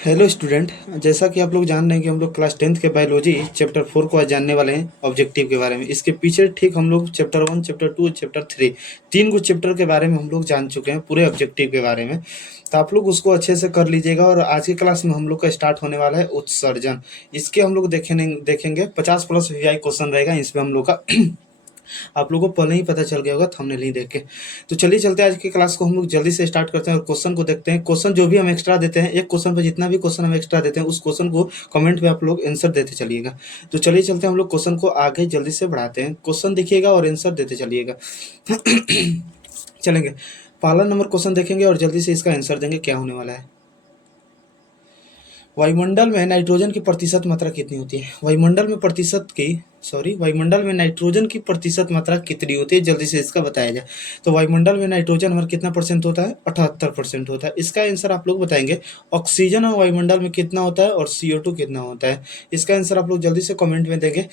Hello student. जैसा कि आप लोग जान रहे हैं कि हम लोग क्लास 10th के बायोलॉजी चैप्टर 4 को आज जानने वाले हैं ऑब्जेक्टिव के बारे में। इसके पीछे ठीक हम लोग चैप्टर 1, चैप्टर 2, चैप्टर 3 तीन कुछ चैप्टर के बारे में हम लोग जान चुके हैं पूरे ऑब्जेक्टिव के बारे में। तो आप लोग उसको अच्छे से कर लीजिएगा। और आज की क्लास में हम लोग का स्टार्ट होने वाला है उत्सर्जन। इसके हम लोग देखेंगे 50+ वीआई क्वेश्चन रहेगा इसमें हम लोग का। आप लोगों को पहले ही पता चल गया होगा थंबनेल ही देख के। तो चलिए चलते हैं आज की क्लास को हम लोग जल्दी से स्टार्ट करते हैं और क्वेश्चन को देखते हैं। क्वेश्चन जो भी हम एक्स्ट्रा देते हैं, एक क्वेश्चन पे जितना भी क्वेश्चन हम एक्स्ट्रा देते हैं उस क्वेश्चन को कमेंट में आप लोग आंसर देते चलिएगा। तो चलिए चलते हैं हम लोग क्वेश्चन को आगे जल्दी से बढ़ाते हैं। क्वेश्चन देखिएगा और आंसर देते चलिएगा। चलेंगे, पहला नंबर क्वेश्चन देखेंगे और जल्दी से इसका आंसर देंगे क्या होने वाला है। वायुमंडल में नाइट्रोजन की प्रतिशत मात्रा कितनी होती है? वायुमंडल में नाइट्रोजन की प्रतिशत मात्रा कितनी होती है, जल्दी से इसका बताया जाए। तो वायुमंडल में नाइट्रोजन हमारा कितना परसेंट होता है? 78% होता है। इसका आंसर आप लोग बताएंगे। ऑक्सीजन और वायुमंडल में कितना होता है और CO2 कितना होता है? इसका आंसर आप लोग जल्दी से कमेंट में देंगे।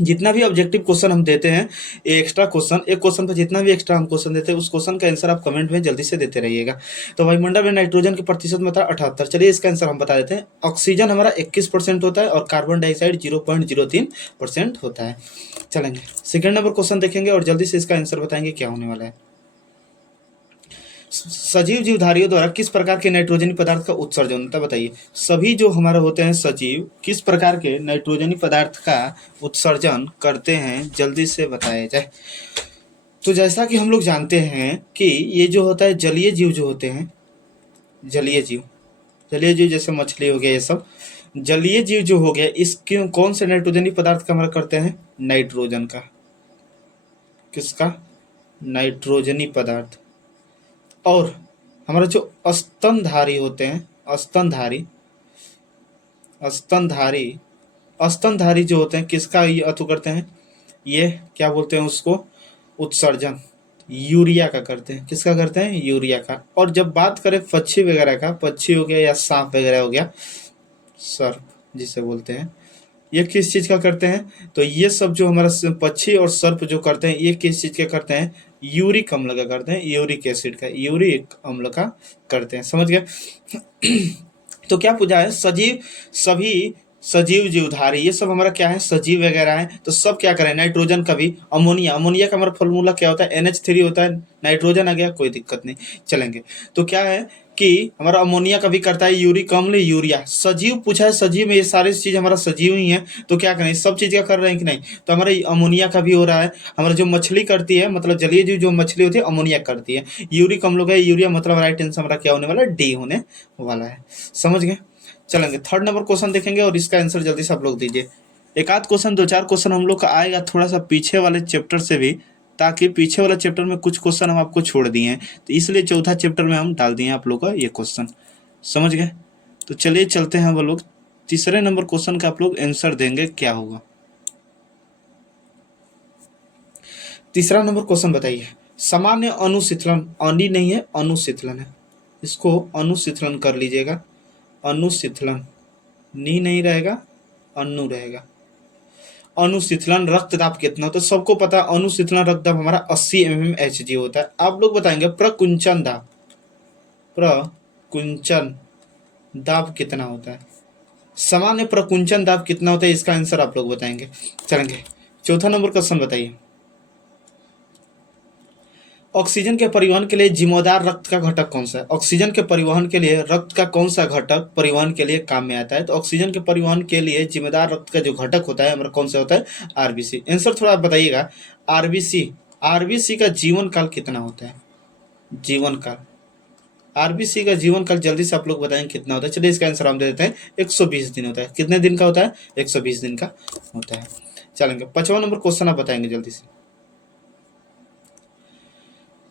जितना भी ऑब्जेक्टिव क्वेश्चन हम देते हैं, एक्स्ट्रा क्वेश्चन, एक क्वेश्चन पर जितना भी एक्स्ट्रा हम क्वेश्चन देते हैं उस क्वेश्चन का आंसर आप कमेंट में जल्दी से देते रहिएगा। तो वायुमंडल में नाइट्रोजन की प्रतिशत मात्रा 78। चलिए इसका आंसर हम बता देते हैं। ऑक्सीजन हमारा 21% होता है और कार्बन डाइऑक्साइड 0.03% होता है। चलेंगे, सेकेंड नंबर क्वेश्चन देखेंगे और जल्दी से इसका आंसर बताएंगे क्या होने वाला है। सजीव जीवधारियों द्वारा किस प्रकार के नाइट्रोजनी पदार्थ का उत्सर्जन होता है, बताइए। सभी जो हमारे होते हैं सजीव किस प्रकार के नाइट्रोजनी पदार्थ का उत्सर्जन करते हैं, जल्दी से बताया जाए। तो जैसा कि हम लोग जानते हैं कि ये जो होता है जलीय जीव जो होते हैं, जलीय जीव जैसे मछली हो गया, ये सब जलीय जीव जो हो गया, इसके कौन से नाइट्रोजनी पदार्थ का हमारा करते हैं? नाइट्रोजन का। किसका? नाइट्रोजनी पदार्थ। और हमारे जो स्तनधारी होते हैं, स्तनधारी जो होते हैं किसका ये अथु करते हैं? ये क्या बोलते हैं उसको? उत्सर्जन यूरिया का करते हैं। किसका करते हैं? यूरिया का। और जब बात करें पक्षी वगैरह का, पक्षी हो गया या सांप वगैरह हो गया, सर्प जिसे बोलते हैं, ये किस चीज़ का करते हैं? तो ये सब जो हमारा पक्षी और सर्प जो करते हैं, ये किस चीज़ के करते हैं? यूरिक अम्ल का करते हैं, यूरिक एसिड का, यूरिक अम्ल का करते हैं। समझ गए? तो क्या पूछा है? सभी सजीव जीवधारी, ये सब हमारा क्या है? सजीव वगैरह है। तो सब क्या करें? नाइट्रोजन का भी, अमोनिया का हमारा फॉर्मूला क्या होता है? NH3 होता है। नाइट्रोजन आ गया, कोई दिक्कत नहीं। चलेंगे, तो क्या है कि हमारा अमोनिया का भी करता है यूरिक अम्ल, यूरिया। सजीव पूछा है, सजीव में ये सारी चीज़ हमारा सजीव ही है। तो क्या करें? सब चीज़ का कर रहे हैं कि नहीं? तो हमारा अमोनिया का भी हो रहा है। हमारा जो मछली करती है, मतलब जलीय जीव जो मछली होती है, अमोनिया करती है। यूरिक अम्ल का यूरिया, मतलब राइट आंसर हमारा क्या होने वाला है? डी होने वाला है। समझ गए? चलेंगे, थर्ड नंबर क्वेश्चन देखेंगे और इसका आंसर जल्दी से आप लोग दीजिए। एक आध क्वेश्चन, 2-4 क्वेश्चन हम लोग का आएगा थोड़ा सा पीछे वाले चैप्टर से भी, ताकि पीछे वाला चैप्टर में कुछ क्वेश्चन हम आपको छोड़ दिए हैं, तो इसलिए चौथा चैप्टर में हम डाल दिए हैं आप लोग का ये क्वेश्चन। समझ गए? तो चलिए चलते हैं, वो लोग तीसरे नंबर क्वेश्चन का आप लोग आंसर देंगे क्या होगा। तीसरा नंबर क्वेश्चन बताइए। सामान्य अनुशीतलन, अनी नहीं है, अनुशीतलन है, इसको अनुशीतलन कर लीजिएगा। अनुशीतलन, नी नहीं रहेगा, अनु रहेगा। अनुशीतलन रक्तदाब कितना होता है? सबको पता है अनुशीतलन रक्तदाब हमारा 80 mmHg होता है। आप लोग बताएंगे प्रकुंचन दाब कितना होता है? सामान्य प्रकुंचन दाब कितना होता है? इसका आंसर आप लोग बताएंगे। चलेंगे, चौथा नंबर क्वेश्चन बताइए। ऑक्सीजन के परिवहन के लिए जिम्मेदार रक्त का घटक कौन सा है? ऑक्सीजन के परिवहन के लिए रक्त का कौन सा घटक परिवहन के लिए काम में आता है? तो ऑक्सीजन के परिवहन के लिए जिम्मेदार रक्त का जो घटक होता है हमारा कौन सा होता है? RBC। आंसर थोड़ा बताइएगा। आरबीसी का जीवन काल कितना होता है? जीवन काल, आरबीसी का जीवन काल जल्दी से आप लोग बताएंगे कितना होता है। चलिए इसका आंसर हम दे देते हैं, 120 दिन होता है। कितने दिन का होता है? 120 दिन का होता है। चलेंगे, 5वां नंबर क्वेश्चन आप बताएंगे जल्दी से।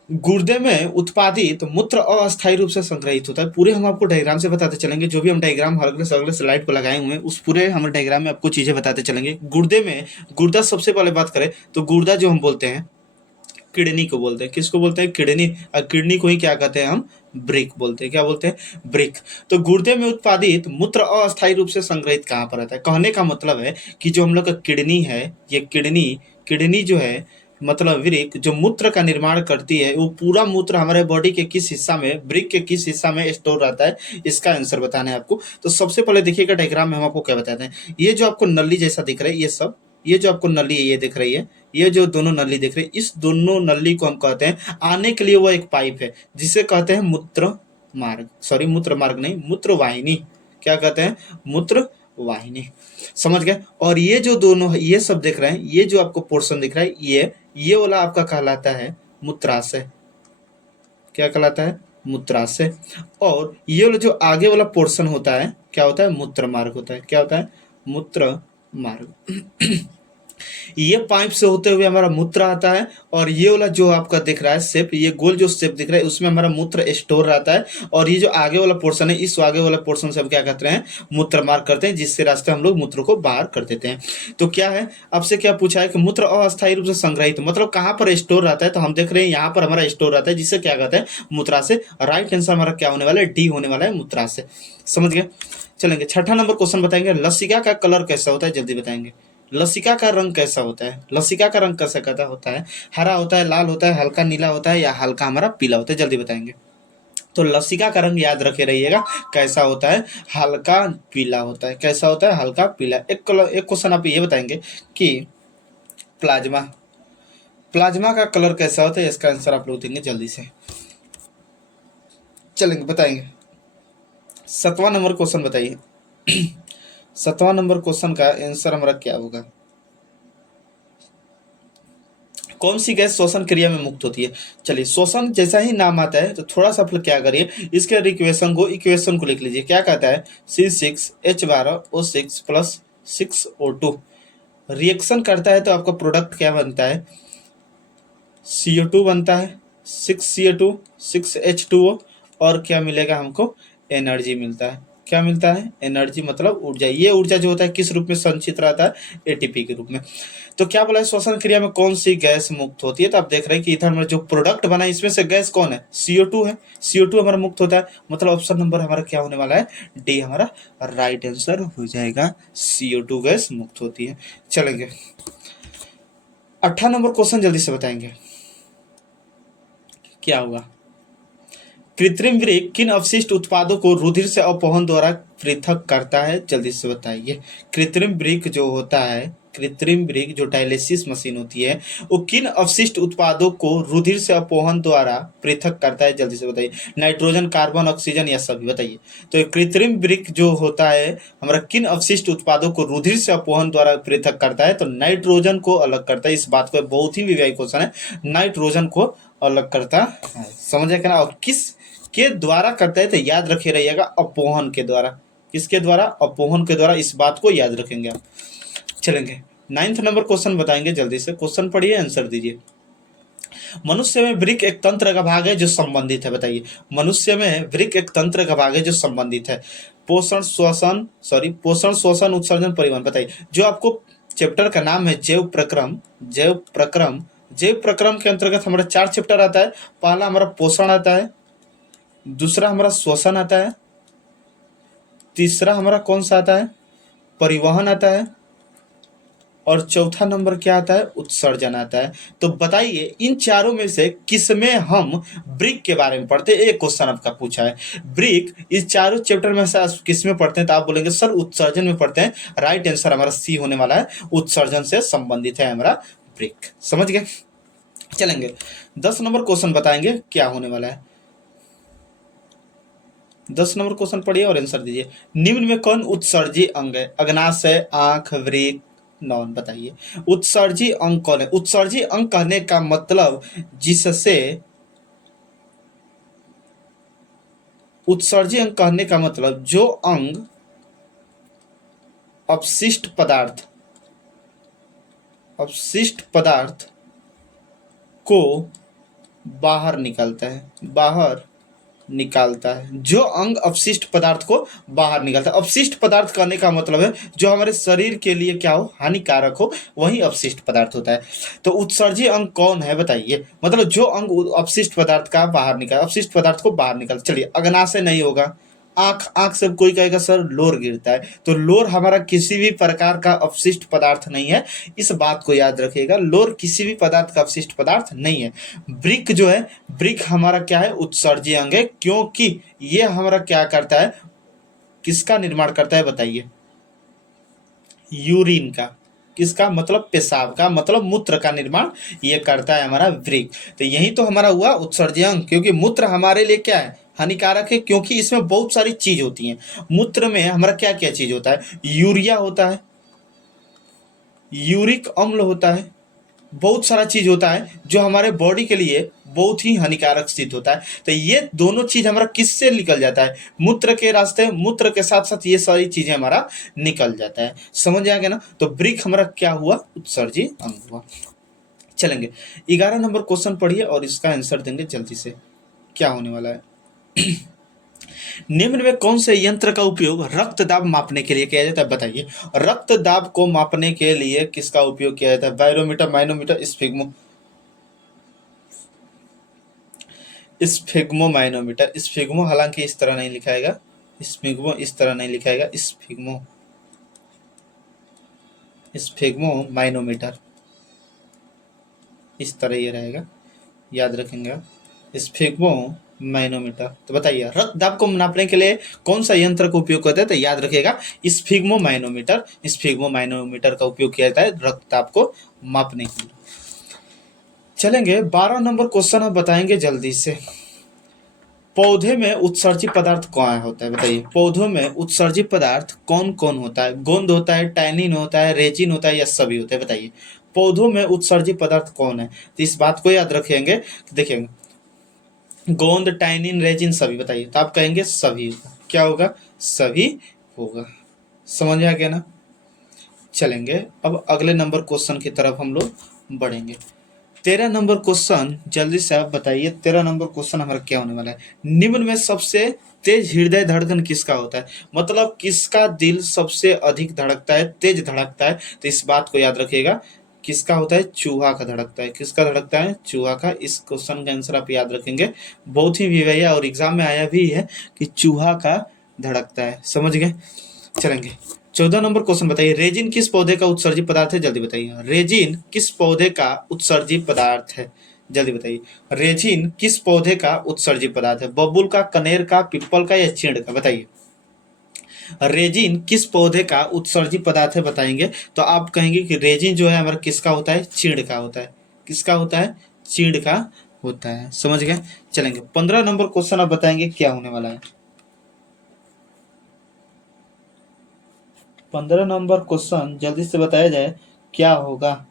गुर्दे में उत्पादित मूत्र अस्थायी रूप से संग्रहित होता है। पूरे हम आपको डायग्राम से बताते चलेंगे। जो भी हम डायग्राम अगले स्लाइड पर लगाए हुए हैं उस पूरे हम डायग्राम में आपको चीजें बताते चलेंगे। गुर्दा सबसे पहले बात करें तो गुर्दा जो हम बोलते हैं, किडनी को बोलते हैं। किसको बोलते हैं? किडनी। और किडनी को ही क्या कहते हैं? हम ब्रिक बोलते हैं। क्या बोलते हैं? ब्रिक। तो गुर्दे में उत्पादित मूत्र अस्थायी रूप से संग्रहित कहाँ पर रहता है? कहने का मतलब है कि जो हम लोग का किडनी है, ये किडनी जो है मतलब वृक्क जो मूत्र का निर्माण करती है, वो पूरा मूत्र हमारे बॉडी के किस हिस्सा में, वृक्क के किस हिस्सा में स्टोर रहता है, इसका आंसर बताना है आपको। तो सबसे पहले देखिएगा डायग्राम में हम आपको क्या बताते हैं। ये जो आपको नली जैसा दिख रहा है, ये सब, ये जो आपको नली है ये दिख रही है, ये जो दोनों नली दिख रही है, इस दोनों नली को हम कहते हैं, आने के लिए वो एक पाइप है जिसे कहते हैं मूत्र मार्ग, सॉरी मूत्र मार्ग नहीं, मूत्र वाहिनी। क्या कहते हैं? मूत्र वाहिनी। समझ गए? और ये जो दोनों ये सब देख रहे हैं, ये जो आपको पोर्शन दिख रहा है, ये वाला आपका कहलाता है मूत्राशय। क्या कहलाता है? मूत्राशय। और ये वाला जो आगे वाला पोर्शन होता है, क्या होता है? मूत्र मार्ग होता है। क्या होता है? मूत्र मार्ग। ये पाइप से होते हुए हमारा मूत्र आता है, और ये वाला जो आपका दिख रहा है शेप, ये गोल जो शेप दिख रहा है, उसमें हमारा मूत्र स्टोर रहता है। और ये जो आगे वाला पोर्शन है, इस आगे वाला पोर्शन से हम क्या करते हैं? मूत्र मार्ग करते हैं, जिससे रास्ते हम लोग मूत्र को बाहर कर देते हैं। तो क्या है, आपसे क्या पूछा है कि मूत्र अस्थायी रूप से संग्रहित, मतलब कहाँ पर स्टोर रहता है? तो हम देख रहे हैं यहाँ पर हमारा स्टोर रहता है, जिससे क्या कहते हैं? मूत्राशय। राइट आंसर हमारा क्या होने वाला है? डी होने वाला है, मूत्राशय। समझ गए? चलेंगे छठा नंबर क्वेश्चन बताएंगे। लसिका का कलर कैसा होता है? जल्दी बताएंगे। लसिका का रंग कैसा होता है? लसिका का रंग कैसा कहता होता है? हरा होता है, लाल होता है, हल्का नीला होता है, या हल्का हमारा पीला होता है? जल्दी बताएंगे। तो लसिका का रंग याद रखे रहिएगा, कैसा होता है? हल्का पीला होता है। कैसा होता है? हल्का पीला। एक क्वेश्चन आप ये बताएंगे कि प्लाज्मा, प्लाज्मा का कलर कैसा होता है? इसका आंसर आप लोग देंगे जल्दी से। चलेंगे बताएंगे। 7वां नंबर क्वेश्चन बताइए। 7वां नंबर क्वेश्चन का आंसर हमारा क्या होगा? कौन सी गैस श्वसन क्रिया में मुक्त होती है? चलिए, श्वसन जैसा ही नाम आता है तो थोड़ा सा फिर क्या करिए, इसके इक्वेशन को लिख लीजिए। क्या कहता है? C6H12O6 प्लस 6O2 रिएक्शन करता है तो आपका प्रोडक्ट क्या बनता है? CO2 बनता है, 6CO2 6H2O, और क्या मिलेगा हमको? एनर्जी मिलता है। क्या मिलता है? एनर्जी, मतलब ऊर्जा। ये ऊर्जा जो होता है किस रूप में संचित रहता है? ATP के रूप में। तो क्या बोला है, श्वसन क्रिया में कौन सी गैस मुक्त होती है? तो आप देख रहे हैं कि इधर में जो प्रोडक्ट बना है, इसमें से गैस कौन है? CO2 है। CO2 हमारा मुक्त होता है, मतलब ऑप्शन नंबर हमारा क्या होने वाला है? डी हमारा राइट आंसर हो जाएगा। CO2 गैस मुक्त होती है। चलेंगे 8वां नंबर क्वेश्चन जल्दी से बताएंगे क्या होगा। कृत्रिम वृक्क किन अवशिष्ट उत्पादों को रुधिर से अपवहन द्वारा पृथक करता है? जल्दी से बताइए। कृत्रिम वृक्क जो होता है, कृत्रिम वृक्क जो डायलिसिस मशीन होती है, वो किन अवशिष्ट उत्पादों को रुधिर से अपवहन द्वारा पृथक करता है? जल्दी से बताइए। नाइट्रोजन, कार्बन, ऑक्सीजन, या सभी? बताइए। तो ये कृत्रिम वृक्क जो होता है हमारा किन अवशिष्ट उत्पादों को रुधिर से अपवहन द्वारा पृथक करता है? तो नाइट्रोजन को अलग करता है। इस बात को बहुत ही विवेक क्वेश्चन है, नाइट्रोजन को अलग करता है। समझे क्या? और किस के द्वारा करता है? तो याद रखे रहिएगा, अपवहन के द्वारा। किसके द्वारा? अपवहन के द्वारा। इस बात को याद रखेंगे आप। चलेंगे 9वां नंबर क्वेश्चन बताएंगे। जल्दी से क्वेश्चन पढ़िए, आंसर दीजिए। मनुष्य में वृक्क एक तंत्र का भाग है जो संबंधित है। बताइए। मनुष्य में वृक्क एक तंत्र का भाग है जो संबंधित है। पोषण, श्वसन, उत्सर्जन, परिवहन। बताइए। जो आपको चैप्टर का नाम है जैव प्रक्रम, जैव प्रक्रम के अंतर्गत हमारा 4 चैप्टर आता है। पहला हमारा पोषण आता है, दूसरा हमारा श्वसन आता है, तीसरा हमारा कौन सा आता है? परिवहन आता है, और चौथा नंबर क्या आता है? उत्सर्जन आता है। तो बताइए, इन चारों में से किसमें हम वृक्क के बारे में पढ़ते हैं? एक क्वेश्चन आपका पूछा है, वृक्क इस चारों चैप्टर में से किसमें पढ़ते हैं? तो आप बोलेंगे सर उत्सर्जन में पढ़ते हैं। राइट आंसर हमारा सी होने वाला है, उत्सर्जन से संबंधित है हमारा वृक्क। समझ गए? चलेंगे 10 नंबर क्वेश्चन बताएंगे क्या होने वाला है। 10 नंबर क्वेश्चन पढ़िए और आंसर दीजिए। निम्न में कौन उत्सर्जी अंग है? अग्नाशय, आंख, वृक्क, नौन। बताइए। उत्सर्जी अंग कौन है? उत्सर्जी अंग कहने का मतलब जिससे, उत्सर्जी अंग कहने का मतलब जो अंग अपशिष्ट पदार्थ को बाहर निकालता है, जो अंग अपशिष्ट पदार्थ को बाहर निकालता है। अपशिष्ट पदार्थ कहने का मतलब है जो हमारे शरीर के लिए क्या हो? हानिकारक हो, वही अपशिष्ट पदार्थ होता है। तो उत्सर्जी अंग कौन है? बताइए। मतलब जो अंग अपशिष्ट पदार्थ को बाहर निकाल। चलिए, अग्नाशय नहीं होगा, आँख आँख से कोई कहेगा सर लोर गिरता है, तो लोर हमारा किसी भी प्रकार का अपशिष्ट पदार्थ नहीं है, इस बात को याद रखिएगा। लोर किसी भी पदार्थ का अपशिष्ट पदार्थ नहीं है। ब्रिक जो है, ब्रिक हमारा क्या है, उत्सर्जी अंग है, क्योंकि ये हमारा क्या करता है, किसका निर्माण करता है बताइए, यूरिन का, किसका मतलब पेशाब का, मतलब मूत्र का निर्माण ये करता है हमारा वृक। तो यही तो हमारा हुआ उत्सर्जन अंग, क्योंकि मूत्र हमारे लिए क्या है, हानिकारक है, क्योंकि इसमें बहुत सारी चीज होती हैं। मूत्र में हमारा क्या क्या चीज होता है, यूरिया होता है, यूरिक अम्ल होता है, बहुत सारा चीज होता है जो हमारे बॉडी के लिए बहुत ही हानिकारक सिद्ध होता है। तो ये दोनों चीज हमारा किससे निकल जाता है, मूत्र के रास्ते, मूत्र के साथ साथ ये सारी चीजें हमारा निकल जाता है। समझ आ गया ना। तो ब्रिक हमारा क्या हुआ, उत्सर्जी अंग हुआ। चलेंगे 11 नंबर क्वेश्चन पढ़िए और इसका आंसर देंगे जल्दी से, क्या होने वाला है। निम्न में कौन से यंत्र का उपयोग रक्त दाब मापने के लिए किया जाता है बताइए। रक्त दाब को मापने के लिए किसका उपयोग किया जाता है, बैरोमीटर, माइनोमीटर, स्फिग्मोमाइनोमीटर। स्फिग्मो हालांकि इस तरह नहीं लिखाएगा, स्फिग्मो इस तरह नहीं लिखाएगा, स्फिग्मोमाइनोमीटर इस तरह ये रहेगा, याद रखेंगे आप, स्फिग्मोमाइनोमीटर। तो बताइए रक्त दाब को नापने के लिए कौन सा यंत्र का उपयोग करते हैं, तो याद रखिएगा स्फिग्मोमाइनोमीटर। स्फिग्मोमाइनोमीटर का उपयोग किया जाता है रक्त दाब को मापने के लिए। चलेंगे 12 नंबर क्वेश्चन हम बताएंगे जल्दी से। पौधे में उत्सर्जित पदार्थ कौन होता है बताइए। पौधों में उत्सर्जित पदार्थ कौन कौन होता है, गोंद होता है, टैनिन होता है, रेजिन होता है, या सभी होते हैं बताइए। पौधों में उत्सर्जित पदार्थ कौन है, तो इस बात को याद रखेंगे, देखेंगे गोंद, टैनिन, रेजिन, सभी बताइए, तो आप कहेंगे सभी होगा। क्या होगा, सभी होगा। समझ में आ गया ना। चलेंगे अब अगले नंबर क्वेश्चन की तरफ हम लोग बढ़ेंगे। 13 नंबर क्वेश्चन जल्दी से आप बताइए। 13 नंबर क्वेश्चन हमारा क्या होने वाला है, निम्न में सबसे तेज हृदय धड़कन किसका होता है, मतलब किसका दिल सबसे अधिक धड़कता है, तेज धड़कता है। तो इस बात को याद रखिएगा, किसका होता है, चूहा का धड़कता है। किसका धड़कता है, चूहा का। इस क्वेश्चन का आंसर आप याद रखेंगे, बहुत ही विवैया और एग्जाम में आया भी है कि चूहा का धड़कता है। समझ गए। चलेंगे 14 नंबर क्वेश्चन बताइए, रेजिन किस पौधे का उत्सर्जित पदार्थ है, जल्दी बताइए। रेजिन किस पौधे का उत्सर्जित पदार्थ है, जल्दी बताइए। रेजिन किस पौधे का उत्सर्जित पदार्थ है, बबूल का, कनेर का, पिप्पल का, या चीड़ का, बताइए। रेजिन किस पौधे का उत्सर्जित पदार्थ है बताएंगे, तो आप कहेंगे कि रेजिन जो है हमारा किसका होता है, चीड़ का होता है। किसका होता है, चीड़ का होता है। समझ गए। चलेंगे 15 नंबर क्वेश्चन आप बताएंगे क्या होने वाला है। 15 नंबर क्वेश्चन जल्दी से बताया जाए क्या होगा।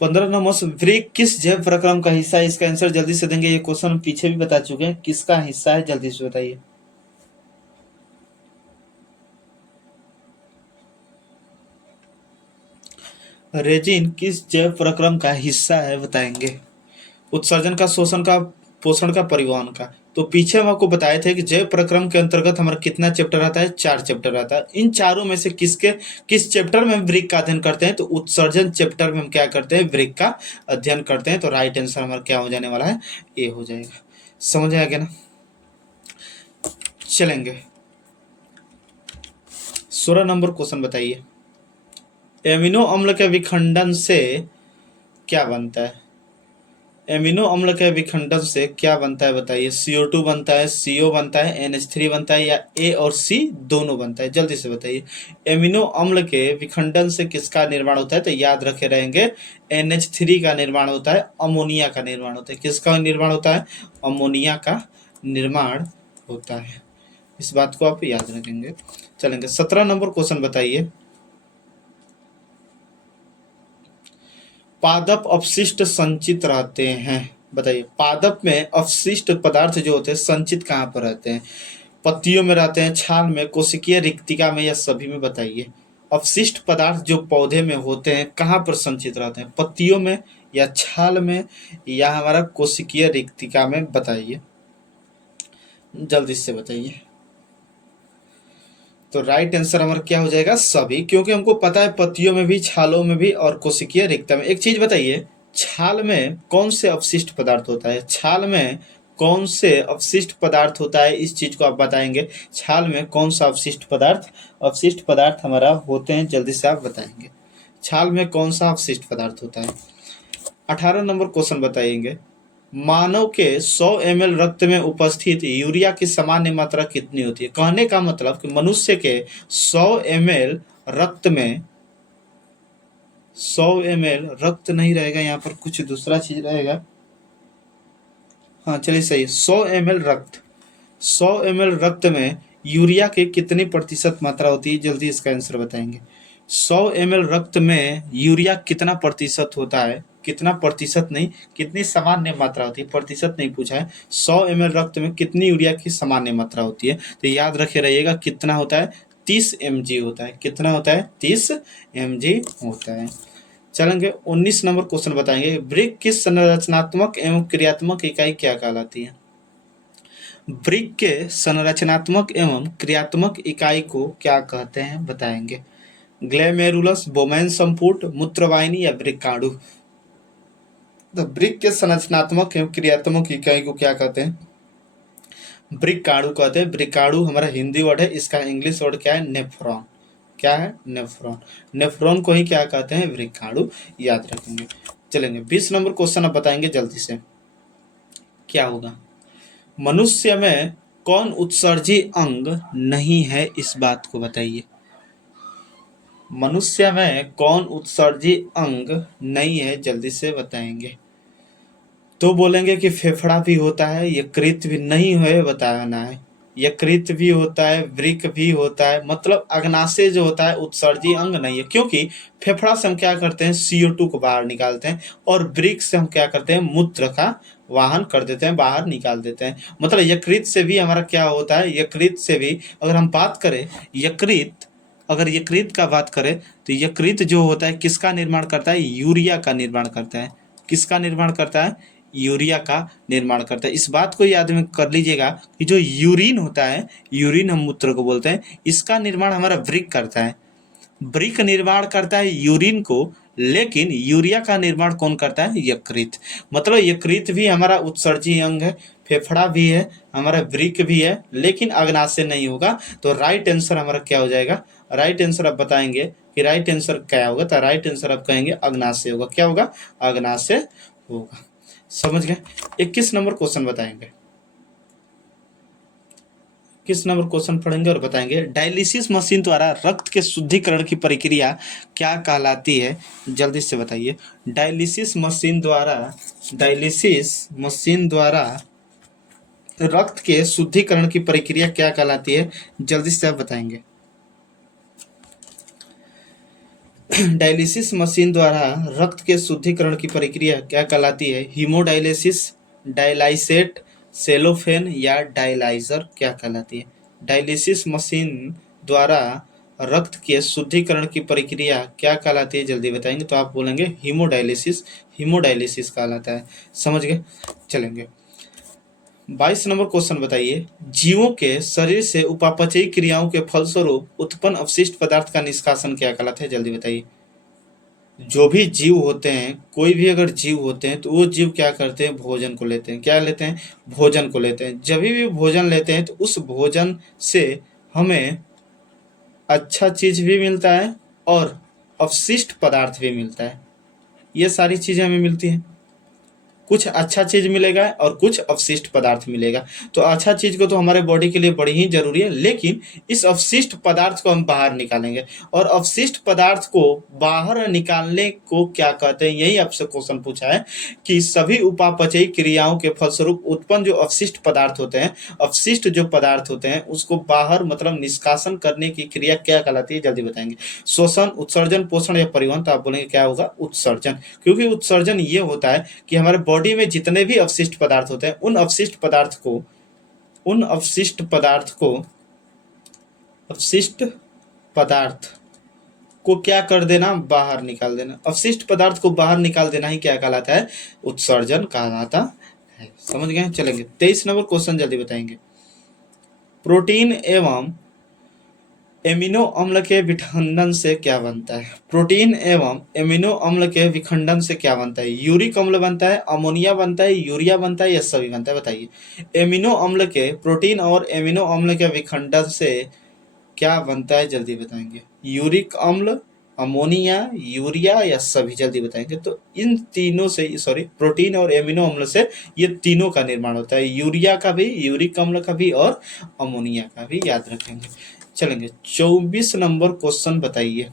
15 नंबर वृक्क किस जैव प्रक्रम का हिस्सा है, इसका आंसर जल्दी से देंगे। ये क्वेश्चन पीछे भी बता चुके हैं, किसका हिस्सा है, जल्दी से बताइए। रेजिन किस जैव प्रक्रम का हिस्सा है बताएंगे। उत्सर्जन का, शोषण का, पोषण का, परिवहन का। तो पीछे हम आपको बताए थे कि जैव प्रक्रम के अंतर्गत हमारा कितना चैप्टर आता है, 4 चैप्टर आता है। इन चारों में से किस चैप्टर में हम वृक्क का अध्ययन करते हैं, तो उत्सर्जन चैप्टर में हम क्या करते हैं, वृक्क का अध्ययन करते हैं। तो राइट आंसर हमारा क्या हो जाने वाला है, ए हो जाएगा। समझ आ गया ना। चलेंगे 16 नंबर क्वेश्चन बताइए, एमिनो अम्ल के विखंडन से क्या बनता है। एमिनो अम्ल के विखंडन से क्या बनता है बताइए। CO2 बनता है, CO बनता है, NH3 बनता है, या A और C दोनों बनता है, जल्दी से बताइए। एमिनो अम्ल के विखंडन से किसका निर्माण होता है, तो याद रखे रहेंगे NH3 का निर्माण होता है, अमोनिया का निर्माण होता है। किसका निर्माण होता है, अमोनिया का निर्माण होता है। इस बात को आप याद रखेंगे। चलेंगे 17 नंबर क्वेश्चन बताइए, पादप अपशिष्ट संचित रहते हैं, बताइए। पादप में अपशिष्ट पदार्थ जो होते हैं संचित कहाँ पर रहते हैं, पत्तियों में रहते हैं, छाल में, कोशिकीय रिक्तिका में, या सभी में, बताइए। अपशिष्ट पदार्थ जो पौधे में होते हैं कहाँ पर संचित रहते हैं, पत्तियों में, या छाल में, या हमारा कोशिकीय रिक्तिका में, बताइए। जल्दी से बताइए। तो राइट आंसर हमारा क्या हो जाएगा, सभी, क्योंकि हमको पता है पत्तियों में भी, छालों में भी, और कोशिकीय रिक्तिका में। एक चीज बताइए, छाल में कौन से अपशिष्ट पदार्थ होता है, छाल में कौन से अवशिष्ट पदार्थ होता है, इस चीज को आप बताएंगे। छाल में कौन सा अवशिष्ट पदार्थ हमारा होते हैं, जल्दी से आप बताएंगे। छाल में कौन सा अवशिष्ट पदार्थ होता है। 18 नंबर क्वेश्चन बताएंगे, मानव के 100 ml रक्त में उपस्थित यूरिया की सामान्य मात्रा कितनी होती है। कहने का मतलब कि मनुष्य के 100 ml रक्त में 100 ml रक्त नहीं रहेगा, यहाँ पर कुछ दूसरा चीज रहेगा। हाँ चलिए सही, 100 ml रक्त में यूरिया की कितनी प्रतिशत मात्रा होती है, जल्दी इसका आंसर बताएंगे। 100 ml रक्त में यूरिया कितना प्रतिशत होता है, कितना प्रतिशत नहीं, कितनी सामान्य मात्रा होती है, प्रतिशत नहीं पूछा है। 100 ml रक्त में कितनी यूरिया की सामान्य मात्रा होती है, तो याद रखे रहिएगा कितना होता है, 30 mg होता है। कितना होता है, 30 mg होता है। चलेंगे 19 नंबर क्वेश्चन बताएंगे, ब्रिक की संरचनात्मक एवं क्रियात्मक इकाई क्या कहलाती है। ब्रिक के संरचनात्मक एवं क्रियात्मक इकाई को क्या कहते हैं बताएंगे। ग्लैमेरुलस, बोमैन संपुट, मूत्रवाहिनी या ब्रिकाणु। तो ब्रिक के संरचनात्मक एवं क्रियात्मक इकाई को क्या कहते हैं, ब्रिकाणु कहते हैं। ब्रिकाणु हमारा हिंदी वर्ड है, इसका इंग्लिश वर्ड क्या है, नेफ्रॉन। क्या है, नेफ्रॉन। नेफ्रॉन को ही क्या कहते हैं, ब्रिकाणु, याद रखेंगे। चलेंगे 20 नंबर क्वेश्चन आप बताएंगे जल्दी से, क्या होगा। मनुष्य में कौन उत्सर्जी अंग नहीं है, इस बात को बताइए। मनुष्य में कौन उत्सर्जी अंग नहीं है, जल्दी से बताएंगे। तो बोलेंगे कि फेफड़ा भी होता है, यकृत भी नहीं है, बताना है। यकृत भी होता है, वृक्क भी होता है, मतलब अग्नाशय जो होता है उत्सर्जी अंग नहीं है, क्योंकि फेफड़ा से हम क्या करते हैं, CO2 को बाहर निकालते हैं, और वृक्क से हम क्या करते हैं, मूत्र का वाहन कर देते हैं, बाहर निकाल देते हैं। मतलब यकृत से भी हमारा क्या होता है, यकृत से भी अगर हम बात करें, अगर यकृत का बात करें तो यकृत जो होता है किसका निर्माण करता है, यूरिया का निर्माण करता है। किसका निर्माण करता है, यूरिया का निर्माण करता है। इस बात को याद में कर लीजिएगा कि जो यूरिन होता है, यूरिन हम मूत्र को बोलते हैं, इसका निर्माण हमारा वृक्क करता है। वृक्क निर्माण करता है यूरिन को, लेकिन यूरिया का निर्माण कौन करता है, यकृत। मतलब यकृत भी हमारा उत्सर्जी अंग है, फेफड़ा भी है, हमारा वृक्क भी है, लेकिन अग्नाशय नहीं होगा। तो राइट आंसर हमारा क्या हो जाएगा, राइट आंसर आप बताएंगे कि राइट आंसर क्या होगा, तो राइट आंसर आप कहेंगे अग्नाशय होगा। क्या होगा, अग्नाशय होगा। समझ गए। 21 नंबर क्वेश्चन बताएंगे, 21 नंबर क्वेश्चन पढ़ेंगे और बताएंगे, डायलिसिस मशीन द्वारा रक्त के शुद्धिकरण की प्रक्रिया क्या कहलाती है, जल्दी से बताइए। डायलिसिस मशीन द्वारा रक्त के शुद्धिकरण की प्रक्रिया क्या कहलाती है, जल्दी से आप बताएंगे। डायलिसिस मशीन द्वारा रक्त के शुद्धिकरण की प्रक्रिया क्या कहलाती है, हीमोडायलिसिस, डायलाइसेट, सेलोफेन या डायलाइजर क्या कहलाती है। डायलिसिस मशीन द्वारा रक्त के शुद्धिकरण की प्रक्रिया क्या कहलाती है, जल्दी बताएंगे। तो आप बोलेंगे हीमोडायलिसिस कहलाता है। समझ गए। चलेंगे 22 नंबर क्वेश्चन बताइए, जीवों के शरीर से उपापचयी क्रियाओं के फलस्वरूप उत्पन्न अवशिष्ट पदार्थ का निष्कासन क्या कहलाता है, जल्दी बताइए। जो भी जीव होते हैं, कोई भी अगर जीव होते हैं तो वो जीव क्या करते हैं, भोजन को लेते हैं। क्या लेते हैं, भोजन को लेते हैं। जब भी भोजन लेते हैं तो उस भोजन से हमें अच्छा चीज भी मिलता है और अवशिष्ट पदार्थ भी मिलता है। ये सारी चीजें हमें मिलती हैं। कुछ अच्छा चीज मिलेगा और कुछ अवशिष्ट पदार्थ मिलेगा। तो अच्छा चीज को तो हमारे बॉडी के लिए बड़ी ही जरूरी है, लेकिन इस अवशिष्ट पदार्थ को हम बाहर निकालेंगे। और अवशिष्ट पदार्थ को बाहर निकालने को क्या कहते हैं, यही आपसे क्वेश्चन पूछा है कि सभी उपापचयी क्रियाओं के फलस्वरूप उत्पन्न जो अवशिष्ट पदार्थ होते हैं, अवशिष्ट जो पदार्थ होते हैं उसको बाहर मतलब निष्कासन करने की क्रिया क्या कहलाती है, जल्दी बताएंगे। शोषण, उत्सर्जन, पोषण या परिवहन। तो आप बोलेंगे क्या होगा, उत्सर्जन। क्योंकि उत्सर्जन ये होता है कि हमारे बॉडी में जितने भी अवशिष्ट पदार्थ होते हैं उन अवशिष्ट पदार्थ को क्या कर देना, बाहर निकाल देना। अवशिष्ट पदार्थ को बाहर निकाल देना ही क्या कहलाता है, उत्सर्जन कहलाता है। समझ गए। चलेंगे 23 नंबर क्वेश्चन जल्दी बताएंगे, प्रोटीन एवं एमिनो अम्ल के विखंडन से क्या बनता है? प्रोटीन एवं एमिनो अम्ल के विखंडन से क्या बनता है? यूरिक अम्ल बनता है, अमोनिया बनता है, यूरिया बनता है या सभी बनता है? बताइए। एमिनो अम्ल के प्रोटीन और एमिनो अम्ल के विखंडन से क्या बनता है? जल्दी बताएंगे। यूरिक अम्ल, अमोनिया, यूरिया या सभी? जल्दी बताएंगे। तो इन तीनों से, सॉरी, प्रोटीन और एमिनो अम्ल से ये तीनों का निर्माण होता है, यूरिया का भी, यूरिक अम्ल का भी और अमोनिया का भी, याद रखेंगे। चलेंगे 24 नंबर क्वेश्चन बताइए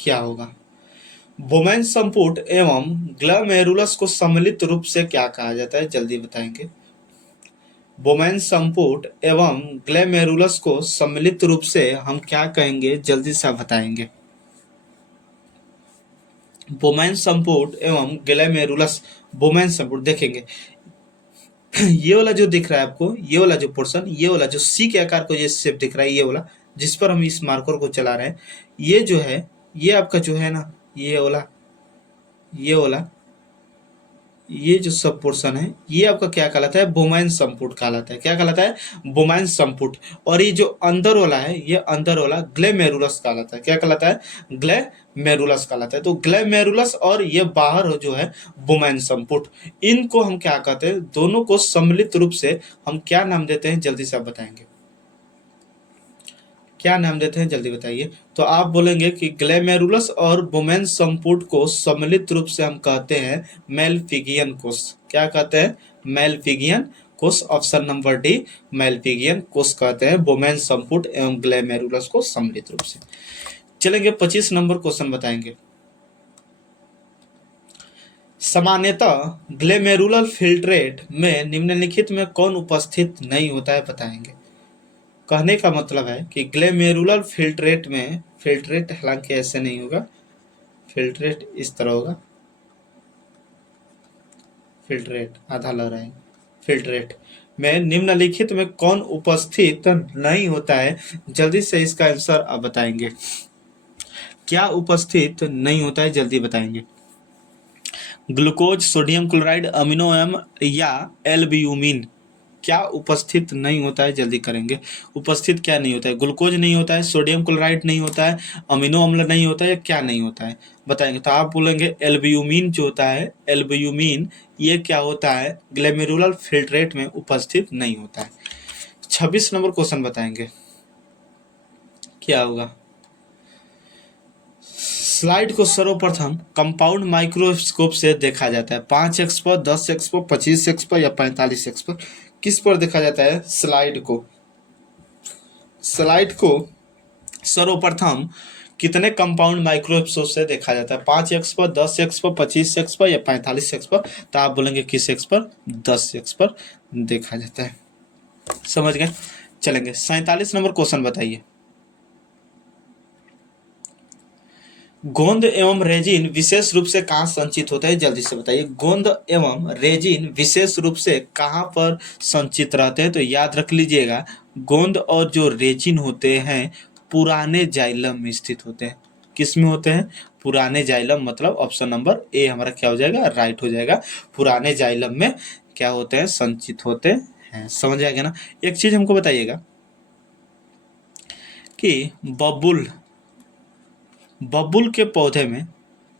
क्या होगा? बोमेन संपुट एवं ग्लोमेरुलस को सम्मिलित रूप से क्या कहा जाता है? जल्दी बताएंगे। बोमेन संपुट एवं ग्लोमेरुलस को सम्मिलित रूप से हम क्या कहेंगे? जल्दी से आप बताएंगे। बोमेन संपुट एवं ग्लोमेरुलस, बोमेन संपुट देखेंगे ये वाला जो दिख रहा है आपको, ये वाला जो पोर्शन, ये वाला जो सी के आकार को ये शेप दिख रहा है, ये वाला जिस पर हम इस मार्कर को चला रहे हैं, ये जो है, ये आपका जो है ना, ये वाला, ये वाला, ये जो सब पोर्शन है, ये आपका क्या कहलाता है? बोमैन संपुट कहलाता है। क्या कहलाता है? बोमैन संपुट। और ये जो अंदर वाला है, ये अंदर वाला ग्लेमेरुलस कहलाता है। क्या कहलाता है? ग्लेमेरुलस कहलाता है। तो ग्लेमेरुलस और ये बाहर जो है बोमैन संपुट, इनको हम क्या कहते हैं? दोनों को सम्मिलित रूप से हम क्या नाम देते हैं? जल्दी से आप बताएंगे। क्या नाम देते हैं? जल्दी बताइए। तो आप बोलेंगे कि ग्लेमेरुलस और बोमेन संपुट को सम्मिलित रूप से हम कहते हैं मेलफिगियन कोष। क्या कहते हैं? मेलफिगियन कोष। ऑप्शन नंबर डी, मेलफिगियन कोष कहते हैं बोमेन संपुट एवं ग्लेमेरुलस को सम्मिलित रूप से। चलेंगे 25 नंबर क्वेश्चन बताएंगे। सामान्यतः ग्लेमेरुलर फिल्ट्रेट में निम्नलिखित में कौन उपस्थित नहीं होता है? बताएंगे। कहने का मतलब है कि ग्लेमेरुलर फिल्ट्रेट में, फिल्ट्रेट हालांकि ऐसे नहीं होगा, फिल्ट्रेट इस तरह होगा, फिल्ट्रेट आधा लग रहा है, फिल्ट्रेट में निम्नलिखित में कौन उपस्थित नहीं होता है? जल्दी से इसका आंसर आप बताएंगे। क्या उपस्थित नहीं होता है? जल्दी बताएंगे। Glucose, sodium chloride, amino acid या एल्ब्यूमिन, क्या उपस्थित नहीं होता है? जल्दी करेंगे। उपस्थित क्या नहीं होता है? ग्लूकोज नहीं होता है, सोडियम क्लोराइड नहीं होता है, अमीनो अम्ल नहीं होता है, क्या नहीं होता है? बताएंगे। तो आप बोलेंगे एल्ब्यूमिन जो होता है, एल्ब्यूमिन, ये क्या होता है? ग्लोमेरुलर फिल्ट्रेट में उपस्थित नहीं होता है। 26 नंबर क्वेश्चन बताएंगे क्या होगा? स्लाइड को सर्वप्रथम कंपाउंड माइक्रोस्कोप से देखा जाता है। 5x पर, 10x पर, 25x पर या 45x पर? किस पर देखा जाता है? स्लाइड को। स्लाइड को सर्वप्रथम कितने कंपाउंड माइक्रोस्कोप से देखा जाता है? 5x पर, 10x पर, 25x पर या 45x पर? तो आप बोलेंगे किस x पर? 10x पर देखा जाता है। समझ गए? चलेंगे 47 नंबर क्वेश्चन बताइए। गोंद एवं रेजिन विशेष रूप से कहाँ संचित होता है? जल्दी से बताइए। गोंद एवं रेजिन विशेष रूप से कहाँ पर संचित रहते हैं? तो याद रख लीजिएगा, गोंद और जो रेजिन होते हैं पुराने जाइलम में स्थित होते हैं। किस में होते हैं? पुराने जाइलम, मतलब ऑप्शन नंबर ए हमारा क्या हो जाएगा? राइट हो जाएगा। पुराने जाइलम में क्या होते हैं? संचित होते हैं। समझ आएगा ना? एक चीज हमको बताइएगा कि बबुल के पौधे में,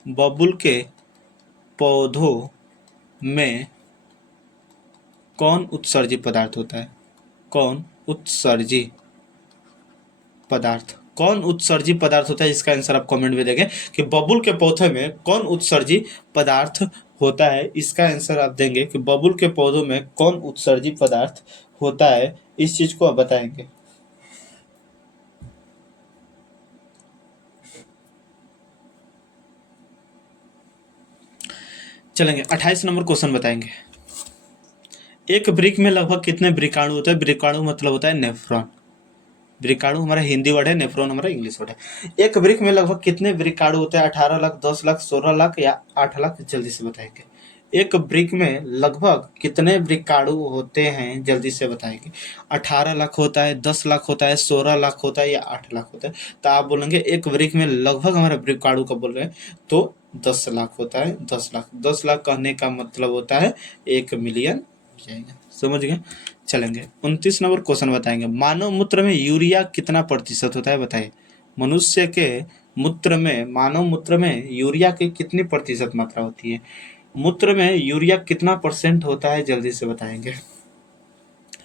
बबुल के पौधों में कौन उत्सर्जी पदार्थ होता है? कौन उत्सर्जी पदार्थ, कौन उत्सर्जी पदार्थ होता है? इसका आंसर आप कमेंट में देंगे कि बबुल के पौधे में कौन उत्सर्जी पदार्थ होता है। इसका आंसर आप देंगे कि बबुल के पौधों में कौन उत्सर्जी पदार्थ होता है। इस चीज को आप बताएंगे। चलेंगे 28 नंबर क्वेश्चन बताएंगे। एक वृक्क में लगभग कितने वृक्काणु होते हैं? वृक्काणु मतलब होता है नेफ्रॉन। वृक्काणु हमारा हिंदी वर्ड है, नेफ्रॉन हमारा इंग्लिश वर्ड है। एक वृक्क में लगभग कितने वृक्काणु होते हैं? 18 लाख, 10 लाख, 16 लाख या 8 लाख? जल्दी से बताएंगे। एक वृक्क में लगभग कितने वृक्काणु होते हैं? जल्दी से बताएंगे। 18 लाख होता है, 10 लाख होता है, 16 लाख होता है या 8 लाख होता है? तो आप बोलेंगे एक वृक्क में लगभग हमारा वृक्काणु का बोल रहे हैं तो 10 लाख होता है। 10 लाख, 10 लाख कहने का मतलब होता है 1 मिलियन हो जाएगा। समझ गए। चलेंगे 29 नंबर क्वेश्चन बताएंगे, मानव मूत्र में यूरिया कितना प्रतिशत होता है बताइए। मनुष्य के मूत्र में, मानव मूत्र में यूरिया की कितनी प्रतिशत मात्रा होती है। मूत्र में यूरिया कितना परसेंट होता है, जल्दी से बताएंगे।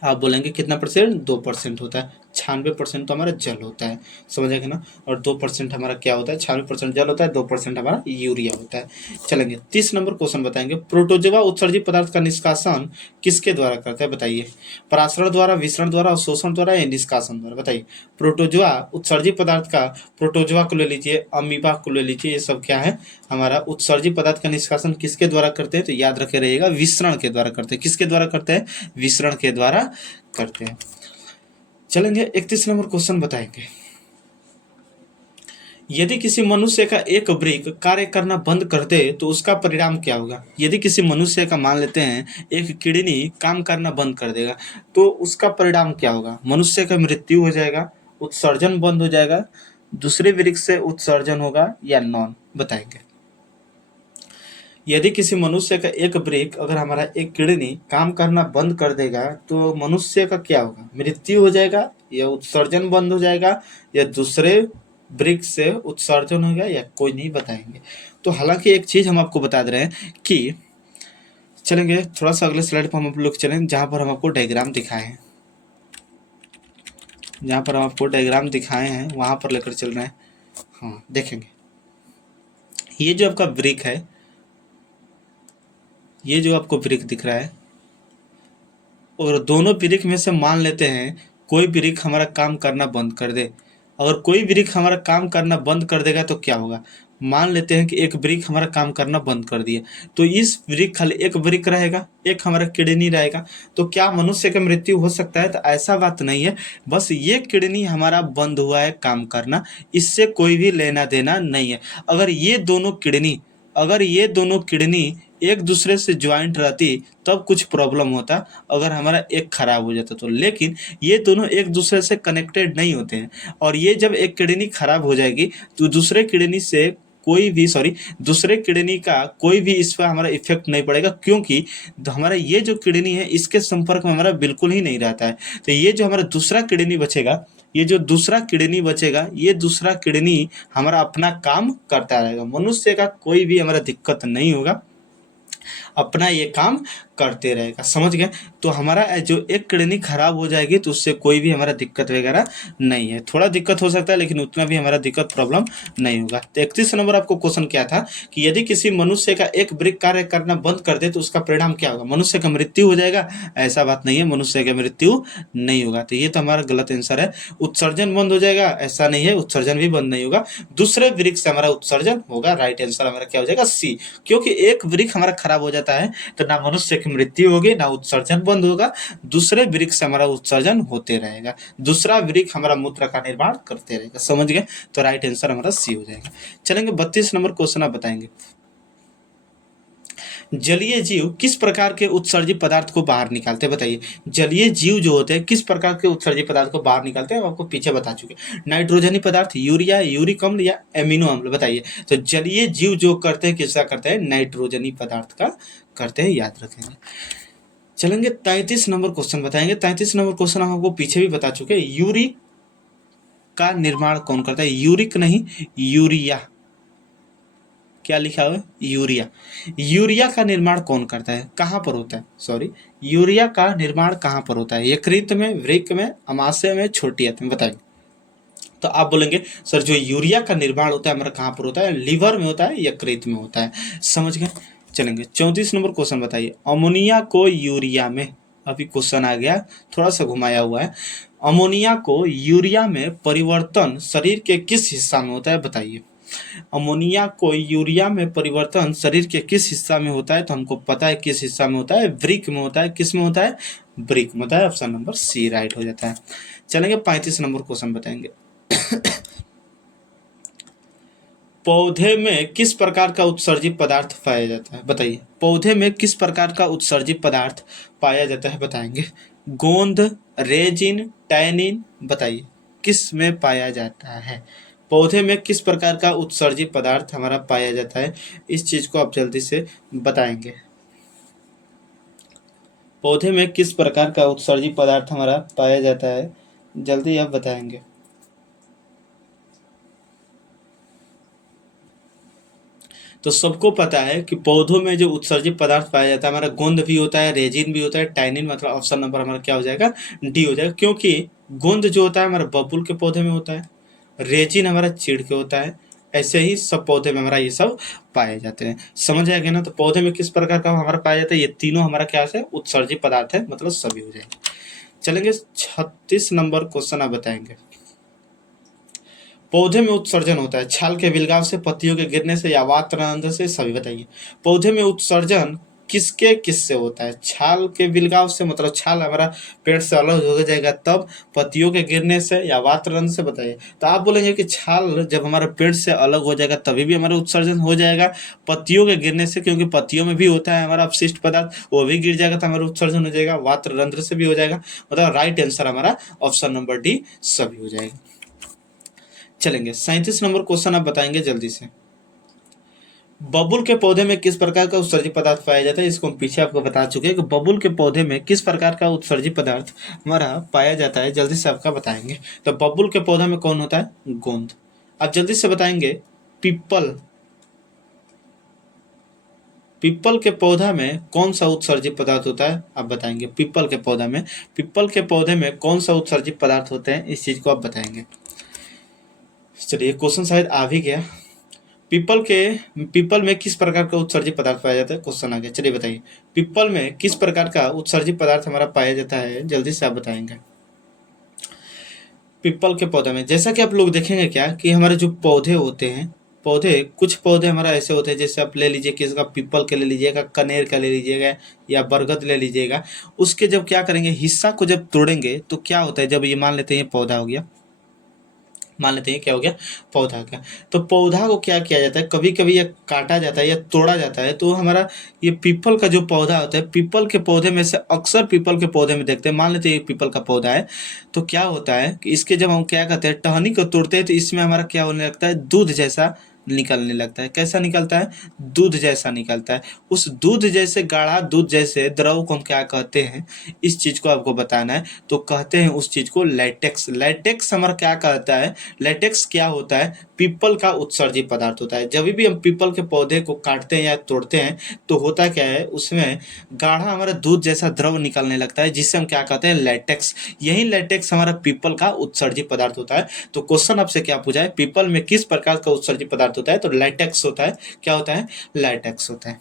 आप बोलेंगे कितना परसेंट, 2% होता है। 96% तो हमारा जल होता है, समझेंगे ना। और 2% हमारा क्या होता है, 96% जल होता है, 2% हमारा यूरिया होता है। चलेंगे 30 नंबर क्वेश्चन बताएंगे, प्रोटोजोआ उत्सर्जित पदार्थ का निष्कासन किसके द्वारा करता है बताइए। परासरण द्वारा, विसरण द्वारा, अवशोषण द्वारा या निष्कासन द्वारा बताइए। प्रोटोजोआ उत्सर्जित पदार्थ का, प्रोटोजोआ को ले लीजिए, अमीबा को ले लीजिए, ये सब क्या है हमारा उत्सर्जित पदार्थ का निष्कासन किसके द्वारा करते हैं, तो याद रखे रहिएगा विसरण के द्वारा करते हैं। किसके द्वारा करते हैं, विसरण के द्वारा करते हैं। चलेंगे 31 नंबर क्वेश्चन बताएंगे, यदि किसी मनुष्य का एक वृक्क कार्य करना बंद कर दे तो उसका परिणाम क्या होगा। यदि किसी मनुष्य का, मान लेते हैं एक किडनी काम करना बंद कर देगा तो उसका परिणाम क्या होगा। मनुष्य का मृत्यु हो जाएगा, उत्सर्जन बंद हो जाएगा, दूसरे वृक्क से उत्सर्जन होगा या नॉन बताएंगे। यदि किसी मनुष्य का एक वृक्क, अगर हमारा एक किडनी काम करना बंद कर देगा तो मनुष्य का क्या होगा, मृत्यु हो जाएगा या उत्सर्जन बंद हो जाएगा या दूसरे वृक्क से उत्सर्जन होगा या कोई नहीं बताएंगे। तो हालांकि एक चीज हम आपको बता दे रहे हैं कि, चलेंगे थोड़ा सा अगले स्लाइड पर हम लोग चलें जहां पर हम आपको डायग्राम दिखाए हैं, जहां पर हम आपको डायग्राम दिखाए हैं वहां पर लेकर चल रहे हैं। हाँ देखेंगे, ये जो आपका वृक्क है, ये जो आपको वृक्क दिख रहा है, और दोनों वृक्क में से मान लेते हैं कोई वृक्क हमारा काम करना बंद कर दे। अगर कोई वृक्क हमारा काम करना बंद कर देगा तो क्या होगा। मान लेते हैं कि एक वृक्क हमारा काम करना बंद कर दिया तो इस वृक्क, खाली एक वृक्क रहेगा, एक हमारा किडनी रहेगा। तो क्या मनुष्य का मृत्यु हो सकता है, तो ऐसा बात नहीं है। बस ये किडनी हमारा बंद हुआ है काम करना, इससे कोई भी लेना देना नहीं है। अगर ये दोनों किडनी एक दूसरे से ज्वाइंट रहती तब कुछ प्रॉब्लम होता, अगर हमारा एक खराब हो जाता तो। लेकिन ये दोनों एक दूसरे से कनेक्टेड नहीं होते हैं, और ये जब एक किडनी खराब हो जाएगी तो दूसरे किडनी का कोई भी इस पर हमारा इफेक्ट नहीं पड़ेगा, क्योंकि हमारा ये जो किडनी है इसके संपर्क में हमारा बिल्कुल ही नहीं रहता है। तो ये जो हमारा दूसरा किडनी बचेगा, ये दूसरा किडनी हमारा अपना काम करता रहेगा। मनुष्य का कोई भी हमारा दिक्कत नहीं होगा, अपना ये काम करते रहेगा। समझ गए। तो हमारा जो एक किडनी खराब हो जाएगी तो उससे कोई भी हमारा दिक्कत वगैरह नहीं है। थोड़ा दिक्कत हो सकता है लेकिन उतना भी हमारा दिक्कत प्रॉब्लम नहीं होगा। तो 31 नंबर आपको क्वेश्चन क्या था कि यदि किसी मनुष्य का एक वृक्क कार्य करना बंद कर दे तो उसका परिणाम क्या होगा। मनुष्य का मृत्यु हो जाएगा, ऐसा बात नहीं है, मनुष्य का मृत्यु नहीं होगा। तो ये तो हमारा गलत आंसर है। उत्सर्जन बंद हो जाएगा, ऐसा नहीं है, उत्सर्जन भी बंद नहीं होगा, दूसरे वृक्क से हमारा उत्सर्जन होगा। राइट आंसर हमारा क्या हो जाएगा, सी। क्योंकि एक वृक्क हमारा खराब हो जाता है तो ना मनुष्य की मृत्यु होगी ना उत्सर्जन बंद होगा, दूसरे वृक्क से हमारा उत्सर्जन होते रहेगा, दूसरा वृक्क हमारा मूत्र का निर्माण करते रहेगा। समझ गए। तो राइट आंसर हमारा सी हो जाएगा। चलेंगे 32 नंबर क्वेश्चन आप बताएंगे, जलीय जीव किस प्रकार के उत्सर्जित पदार्थ को बाहर निकालते हैं बताइए। जलीय जीव जो होते हैं किस प्रकार के उत्सर्जित पदार्थ को बाहर निकालते हैं, हम आपको पीछे बता चुके। नाइट्रोजनी पदार्थ, यूरिया, यूरिक अम्ल या एमिनो अम्ल बताइए। तो जलीय जीव जो करते हैं किसका करते हैं, नाइट्रोजनी पदार्थ का करते हैं, याद रखेंगे। चलेंगे 33 नंबर क्वेश्चन बताएंगे। 33 नंबर क्वेश्चन हम आपको पीछे भी बता चुके। यूरिक का निर्माण कौन करता है, यूरिक नहीं यूरिया, क्या लिखा हुआ है, यूरिया। यूरिया का निर्माण कौन करता है, कहाँ पर होता है, सॉरी, यूरिया का निर्माण कहाँ पर होता है, यकृत में, वृक्क में, अमाशय में, छोटी आंत में बताएंगे। तो आप बोलेंगे सर जो यूरिया का निर्माण होता है हमारा कहाँ पर होता है, लीवर में होता है, यकृत में होता है। समझ गए। चलेंगे 34 नंबर क्वेश्चन बताइए, अमोनिया को यूरिया में, अभी क्वेश्चन आ गया थोड़ा सा घुमाया हुआ है, अमोनिया को यूरिया में परिवर्तन शरीर के किस हिस्सा में होता है बताइए। अमोनिया को यूरिया में परिवर्तन शरीर के किस हिस्सा में होता है, तो हमको पता है किस हिस्सा में होता है, वृक्क में होता है। किस में होता है, वृक्क में होता है। ऑप्शन नंबर सी राइट हो जाता है। चलेंगे 35 नंबर क्वेश्चन बताएंगे, पौधे में किस प्रकार का उत्सर्जित पदार्थ पाया जाता है बताइए। पौधे में किस प्रकार का उत्सर्जित पदार्थ पाया जाता है बताएंगे। गोंद, रेजिन, टैनिन बताइए किस में पाया जाता है। पौधे में किस प्रकार का उत्सर्जित पदार्थ हमारा पाया जाता है, इस चीज को आप जल्दी से बताएंगे। पौधे में किस प्रकार का उत्सर्जी पदार्थ हमारा पाया जाता है, जल्दी आप बताएंगे। तो सबको पता है कि पौधों में जो उत्सर्जित पदार्थ पाया जाता है हमारा गोंद भी होता है, रेजिन भी होता है, टैनिन, मतलब ऑप्शन नंबर हमारा क्या हो जाएगा, डी हो जाएगा। क्योंकि गोंद जो होता है हमारा बबूल के पौधे में होता है, रेजिन हमारा चीड़ के होता है, ऐसे ही सब पौधे में हमारा ये सब पाए जाते हैं। समझ आएगा ना। तो पौधे में किस प्रकार का हमारा पाया जाता है, ये तीनों हमारा क्या है, उत्सर्जित पदार्थ है, मतलब सभी हो जाएंगे। चलेंगे 36 नंबर क्वेश्चन आप बताएंगे। पौधे में उत्सर्जन होता है छाल के विलगाव से, पत्तियों के गिरने से, या वातरंध्र से, सभी बताइए। पौधे में उत्सर्जन किसके किससे होता है, छाल के विलगाव से, मतलब छाल हमारा पेड़ से अलग हो जाएगा तब, पत्तियों के गिरने से, या वातरंध्र से, बताइए। तो आप बोलेंगे कि छाल जब हमारा पेड़ से अलग हो जाएगा तभी भी हमारा उत्सर्जन हो जाएगा, पत्तियों के गिरने से, क्योंकि पत्तियों में भी होता है हमारा अपशिष्ट पदार्थ, वो भी गिर जाएगा तो हमारा उत्सर्जन हो जाएगा, वातरंध्र से भी हो जाएगा। मतलब राइट आंसर हमारा ऑप्शन नंबर डी सभी हो जाएगा। चलेंगे 37 नंबर क्वेश्चन आप बताएंगे जल्दी से। बबूल के पौधे में किस प्रकार का उत्सर्जित पदार्थ पाया जाता है, इसको हम पीछे आपको बता चुके हैं कि बबूल के पौधे में किस प्रकार का उत्सर्जित पदार्थ हमारा पाया जाता है, जल्दी से आपका बताएंगे। तो बबूल के पौधे में कौन होता है, गोंद। आप जल्दी से बताएंगे। पीपल, पीपल के पौधा में कौन सा उत्सर्जित पदार्थ होता है, आप बताएंगे। पीपल के पौधा में, पीपल के पौधे में कौन सा उत्सर्जित पदार्थ होते हैं, इस चीज को आप बताएंगे। चलिए क्वेश्चन शायद आ भी गया। पीपल में किस प्रकार का उत्सर्जित पदार्थ पाया जाता है, क्वेश्चन आ गया। चलिए बताइए, पीपल में किस प्रकार का उत्सर्जित पदार्थ हमारा पाया जाता है, जल्दी से आप बताएंगे। पीपल के पौधे में जैसा कि आप लोग देखेंगे क्या कि हमारे जो पौधे होते हैं, पौधे, कुछ पौधे हमारा ऐसे होते हैं, जैसे आप ले लीजिए किसका, पीपल के ले लीजिएगा, कनेर का ले लीजिएगा, या बरगद ले लीजिएगा। उसके जब क्या करेंगे, हिस्सा को जब तोड़ेंगे तो क्या होता है, जब ये मान लेते हैं ये पौधा हो गया, मान लेते हैं क्या हो गया, पौधा का। तो पौधा को क्या किया जाता है, कभी कभी ये काटा जाता है या तोड़ा जाता है, तो हमारा ये पीपल का जो पौधा होता है, पीपल के पौधे में से अक्सर पीपल के पौधे में देखते हैं, मान लेते हैं ये पीपल का पौधा है, तो क्या होता है कि इसके जब हम क्या कहते हैं, टहनी को तोड़ते हैं तो इसमें हमारा क्या होने लगता है, दूध जैसा निकलने लगता है। कैसा निकलता है, दूध जैसा निकलता है। उस दूध जैसे गाढ़ा दूध जैसे द्रव को हम क्या कहते हैं, इस चीज को आपको बताना है। तो कहते हैं उस चीज को लैटेक्स। लैटेक्स हमारा क्या कहता है, लैटेक्स क्या होता है, पीपल का उत्सर्जित पदार्थ होता है। जब भी हम पीपल के पौधे को काटते हैं या तोड़ते हैं तो होता क्या है, उसमें गाढ़ा हमारा दूध जैसा द्रव निकलने लगता है, जिससे हम क्या कहते हैं, लैटेक्स। यही लैटेक्स हमारा पीपल का उत्सर्जित पदार्थ होता है। तो क्वेश्चन आपसे क्या पूछा है, पीपल में किस प्रकार का उत्सर्जित पदार्थ होता है, तो लैटेक्स होता है। क्या होता है, लैटेक्स होता है।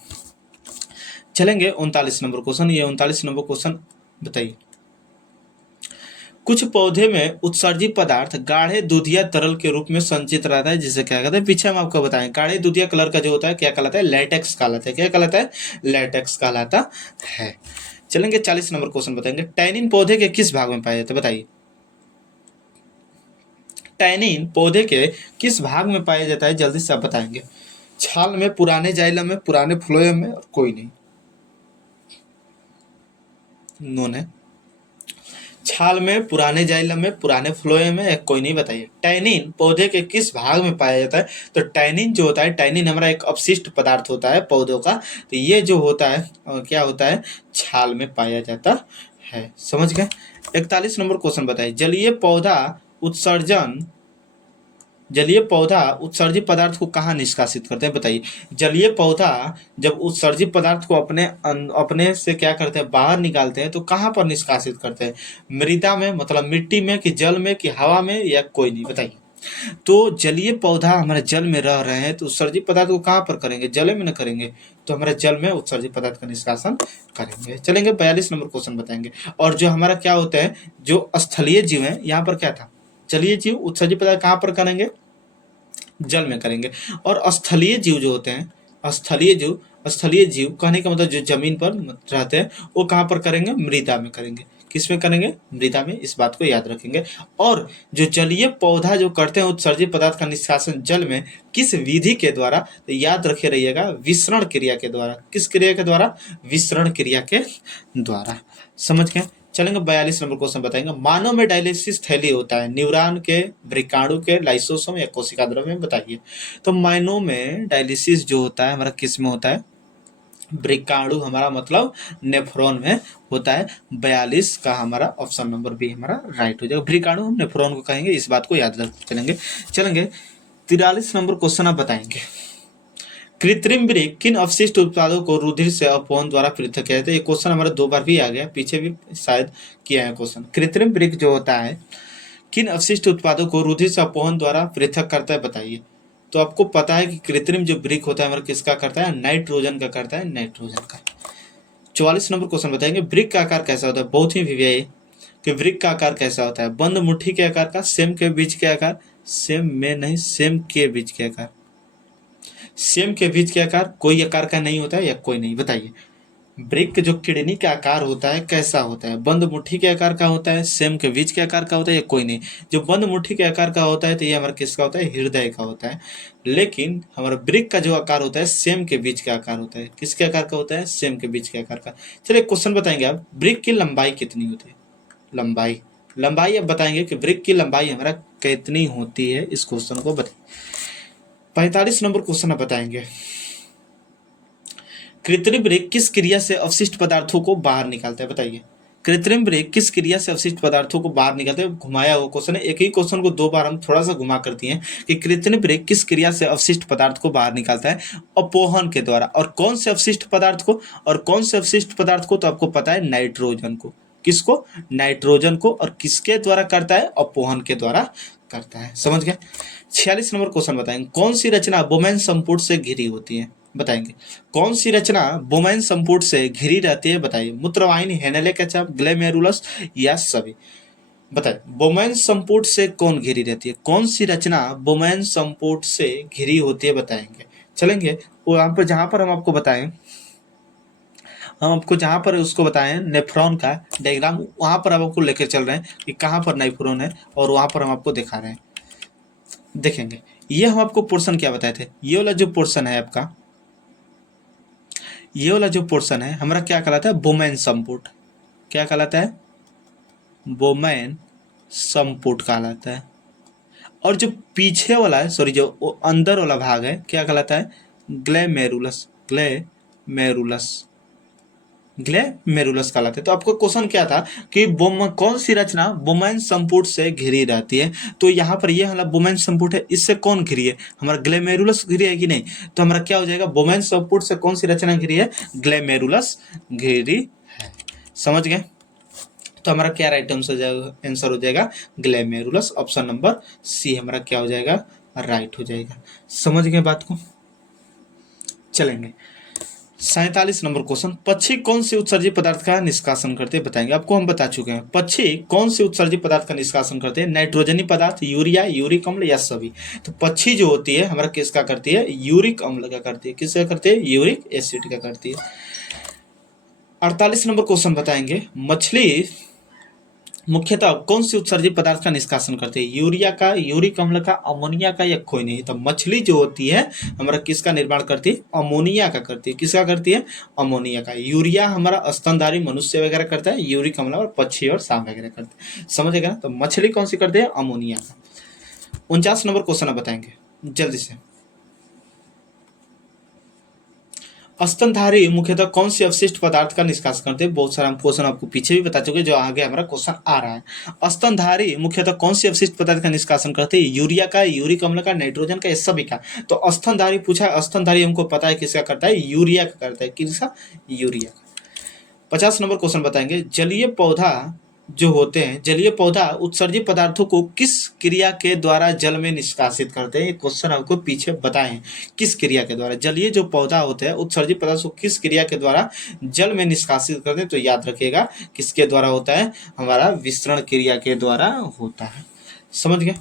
चलेंगे 39 नंबर क्वेश्चन। ये 39 नंबर क्वेश्चन बताइए। कुछ पौधे में उत्सर्जित पदार्थ गाढ़े दूधिया तरल के रूप में संचित रहता है, जिसे क्या कहते हैं, पीछे हम आपको बताएं। गाढ़े दूधिया कलर का जो होता है क्या कहलाता है, लैटेक्स कहलाता है। क्या कहलाता है, लैटेक्स कहलाता है। चलेंगे 40 नंबर क्वेश्चन बताएंगे। टैनिन पौधे के किस भाग में पाया जाता है, बताइए। टैनिन पौधे के किस भाग में पाया जाता है, जल्दी से आप बताएंगे। छाल में, पुराने जाइलम में, पुराने फ्लोएम में, और कोई नहीं, नोन है। छाल में, पुराने जाइलम में, पुराने फ्लोएम में, या कोई नहीं, बताइए। टैनिन पौधे के किस भाग में पाया जाता है, तो टैनिन जो होता है, टैनिन हमारा एक अपशिष्ट पदार्थ होता है पौधों का, तो ये जो होता है क्या होता है, छाल में पाया जाता है। समझ गए। 41 नंबर क्वेश्चन बताइए। जलीय पौधा उत्सर्जित पदार्थ को कहाँ निष्कासित करते हैं, बताइए। जलीय पौधा जब उत्सर्जित पदार्थ को अपने से क्या करते हैं, बाहर निकालते हैं, तो कहाँ पर निष्कासित करते हैं, मृदा में, मतलब मिट्टी में, कि जल में, कि हवा में, या कोई नहीं, बताइए। तो जलीय पौधा हमारे जल में रह रहे हैं, तो उत्सर्जित पदार्थ को कहाँ पर करेंगे, जल में न करेंगे, तो हमारे जल में उत्सर्जित पदार्थ का निष्कासन करेंगे। चलेंगे 42 नंबर क्वेश्चन बताएंगे। और जो हमारा क्या होता है, जो स्थलीय जीव है, यहाँ पर क्या था, जलीय जीव उत्सर्जित पदार्थ कहाँ पर करेंगे, जल में करेंगे। और स्थलीय जीव जो होते हैं, स्थलीय जीव कहने का मतलब जो जमीन पर रहते हैं, वो कहाँ पर करेंगे, मृदा में करेंगे। किस में करेंगे, मृदा में। इस बात को याद रखेंगे। और जो जलीय पौधा जो करते हैं उत्सर्जित पदार्थ का निष्कासन जल में, किस विधि के द्वारा, तो याद रखे रहिएगा, विसरण क्रिया के द्वारा। किस क्रिया के द्वारा, विसरण क्रिया के द्वारा। समझ गए। चलेंगे 42 नंबर क्वेश्चन बताएंगे। मानव में डायलिसिस थैली होता है, न्यूरॉन के, वृकाणु के, लाइसोसोम, या कोशिका द्रव्य में, बताइए। तो मानव में डायलिसिस जो होता है हमारा किस में होता है, वृक्काणु हमारा मतलब नेफ्रॉन में होता है। 42 का हमारा ऑप्शन नंबर बी हमारा राइट हो जाएगा। वृक्काणु हम नेफ्रॉन को कहेंगे, इस बात को याद रख चलेंगे 43 नंबर क्वेश्चन आप बताएंगे। कृत्रिम वृक्क किन अवशिष्ट उत्पादों को रुधिर से अपवहन द्वारा पृथक किया जाता है? ये क्वेश्चन हमारा 2 बार भी आ गया, पीछे भी शायद किया है क्वेश्चन। कृत्रिम वृक्क जो होता है किन अवशिष्ट उत्पादों को रुधिर से अपवहन द्वारा पृथक करता है, बताइए। तो आपको पता है कि कृत्रिम जो वृक्क होता है हमारा किसका करता है? नाइट्रोजन का करता है, नाइट्रोजन का। 44 नंबर क्वेश्चन बताएंगे। वृक्क का आकार कैसा होता है? बहुत ही विव्यायी कि वृक्क का आकार कैसा होता है? बंद मुट्ठी के आकार का, सेम के बीच के आकार, सेम में नहीं, सेम के बीच के आकार। सेम के बीच के आकार कोई आकार का नहीं होता है या कोई नहीं, बताइए। वृक्क जो किडनी का आकार होता है कैसा होता है? बंद मुट्ठी के आकार का होता है, सेम के बीच के आकार का होता है या कोई नहीं? जो बंद मुट्ठी के आकार का होता है तो ये हमारा किसका होता है? हृदय का होता है। लेकिन हमारा वृक्क का जो आकार होता है सेम के बीच का आकार होता है। किसके आकार का होता है? सेम के बीच के आकार का। चलिए क्वेश्चन बताएंगे आप, वृक्क की लंबाई कितनी होती है? लंबाई अब बताएंगे कि वृक्क की लंबाई हमारा कितनी होती है, इस क्वेश्चन को बताइए। 45 नंबर क्वेश्चन आप बताएंगे। कृत्रिम वृक्क किस क्रिया से अवशिष्ट पदार्थों को बाहर निकालता है, बताइए। कृत्रिम वृक्क किस क्रिया से अवशिष्ट पदार्थों को बाहर निकालते हैं? घुमाया हुआ क्वेश्चन है, एक ही क्वेश्चन को 2 बार हम थोड़ा सा घुमा कर दिए हैं कि कृत्रिम वृक्क किस क्रिया से अवशिष्ट पदार्थ को बाहर निकालता है? अपवहन के द्वारा। और कौन से अवशिष्ट पदार्थ को? तो आपको पता है, नाइट्रोजन को। किसको? नाइट्रोजन को। और किसके द्वारा करता है? अपवहन के द्वारा करता है, समझ गए। 46 नंबर क्वेश्चन बताएंगे। कौन सी रचना बोमेन संपुट से घिरी होती है, बताएंगे। कौन सी रचना बोमेन संपुट से घिरी रहती है, बताइए। मूत्रवाहिनी, हेनेले केचप, ग्लोमेरुलस या सभी, बताइए। बोमेन संपुट से कौन घिरी रहती है? कौन सी रचना बोमेन संपुट से घिरी होती है, बताएंगे। चलेंगे वहां पर जहां पर हम आपको बताएं, हम आपको जहां पर उसको बताएं नेफ्रॉन का डायग्राम, वहां पर हम आपको लेकर चल रहे हैं कि कहां पर नेफ्रॉन है और वहां पर हम आपको दिखा रहे हैं। देखेंगे ये हम आपको पोर्शन क्या बताए थे, ये वाला जो पोर्शन है आपका, ये वाला जो पोर्शन है हमारा क्या कहलाता है? बोमेन संपुट। क्या कहलाता है? बोमेन संपुट कहलाता है। और जो पीछे वाला है, सॉरी, जो अंदर वाला भाग है क्या कहलाता है? ग्लेमेरुलस। ग्लेमेरुलस कहलाते हैं। तो आपको क्वेश्चन क्या था कि कौन सी रचना बोमेन संपुट से घिरी रहती है? तो यहाँ पर ये हमारा बोमेन संपुट है, इससे कौन घिरी है? हमारा ग्लेमेरुलस घिरी है कि नहीं? तो हमारा क्या हो जाएगा? बोमेन संपुट से कौन सी रचना घिरी है? ग्लेमेरुलस घिरी है, समझ गए। तो हमारा क्या राइट आंसर हो जाएगा? ग्लेमेरुलस। ऑप्शन नंबर सी हमारा क्या हो जाएगा? राइट हो जाएगा। समझ गए बात को। चलेंगे 47 नंबर क्वेश्चन। पक्षी कौन से उत्सर्जित पदार्थ का निष्कासन करते हैं, बताएंगे। आपको हम बता चुके हैं पक्षी कौन से उत्सर्जित पदार्थ का निष्कासन करते हैं। नाइट्रोजनी पदार्थ, यूरिया, यूरिक अम्ल या सभी। तो पक्षी जो होती है हमारा किसका करती है? यूरिक अम्ल का करती है। किसका करती है? यूरिक एसिड का करती है। 48 नंबर क्वेश्चन बताएंगे। मछली मुख्यतः कौन से उत्सर्जित पदार्थ का निष्कासन करते हैं? यूरिया का, यूरिक अम्ल का, अमोनिया का या कोई नहीं? तो मछली जो होती है हमारा किसका निर्माण करती है? अमोनिया का करती है। किसका करती है? अमोनिया का। यूरिया हमारा स्तनधारी मनुष्य वगैरह करता है, यूरिक अम्ल और पक्षी और सांप वगैरह करते हैं, समझेगा ना। तो मछली कौन सी करती है? अमोनिया का। 49 नंबर क्वेश्चन आप बताएंगे जल्दी से। स्तनधारी मुख्यतः कौन से अवशिष्ट पदार्थ का निष्कासन करते हैं? बहुत सारा क्वेश्चन आपको पीछे भी बता चुके, जो आगे हमारा क्वेश्चन आ रहा है। स्तनधारी मुख्यतः कौन से अवशिष्ट पदार्थ का निष्कासन करते हैं? यूरिया का, यूरिक अम्ल का, नाइट्रोजन का, सभी का। तो स्तनधारी पूछा, स्तनधारी हमको पता है किसका करता है? यूरिया का करता है। किसका? यूरिया का। 50 नंबर क्वेश्चन बताएंगे। जलीय पौधा जो होते हैं, जलीय पौधा उत्सर्जित पदार्थों को किस क्रिया के द्वारा जल में निष्कासित करते हैं? ये क्वेश्चन आपको पीछे बताएं, किस क्रिया के द्वारा। जलीय जो पौधा होते हैं उत्सर्जित पदार्थों को किस क्रिया के द्वारा जल में निष्कासित करते हैं? तो याद रखिएगा किसके द्वारा होता है? हमारा विसरण क्रिया के द्वारा होता है, समझ गए।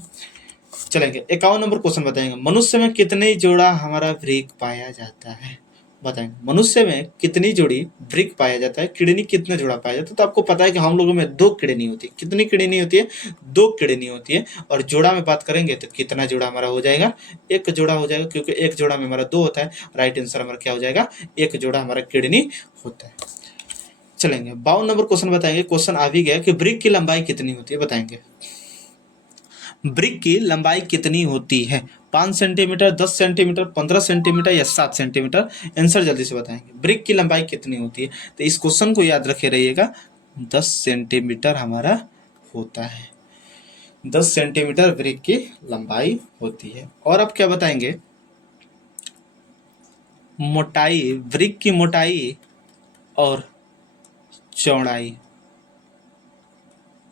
चलेंगे 51 नंबर क्वेश्चन बताएंगे। मनुष्य में कितने जोड़ा हमारा वृक्क पाया जाता है, बताएंगे। मनुष्य में कितनी जोड़ी वृक्क पाया जाता है? किडनी कितने जोड़ा पाया जाता है? तो आपको पता है कि हम लोगों में 2 किडनी होती है। कितनी किडनी होती है? 2 किडनी होती है। और जोड़ा में बात करेंगे तो कितना जोड़ा हमारा हो जाएगा? 1 जोड़ा हो जाएगा, क्योंकि 1 जोड़ा में हमारा 2 होता है। राइट आंसर हमारा क्या हो जाएगा? 1 जोड़ा हमारा किडनी होता है। चलेंगे 52 नंबर क्वेश्चन बताएंगे। क्वेश्चन आ भी गया कि वृक्क की लंबाई कितनी होती है, बताएंगे। ब्रिक की लंबाई कितनी होती है? 5 सेंटीमीटर, 10 सेंटीमीटर, 15 सेंटीमीटर या 7 सेंटीमीटर? आंसर जल्दी से बताएंगे। ब्रिक की लंबाई कितनी होती है? तो इस क्वेश्चन को याद रखे रहिएगा, 10 सेंटीमीटर हमारा होता है। 10 सेंटीमीटर ब्रिक की लंबाई होती है। और अब क्या बताएंगे? मोटाई, ब्रिक की मोटाई और चौड़ाई,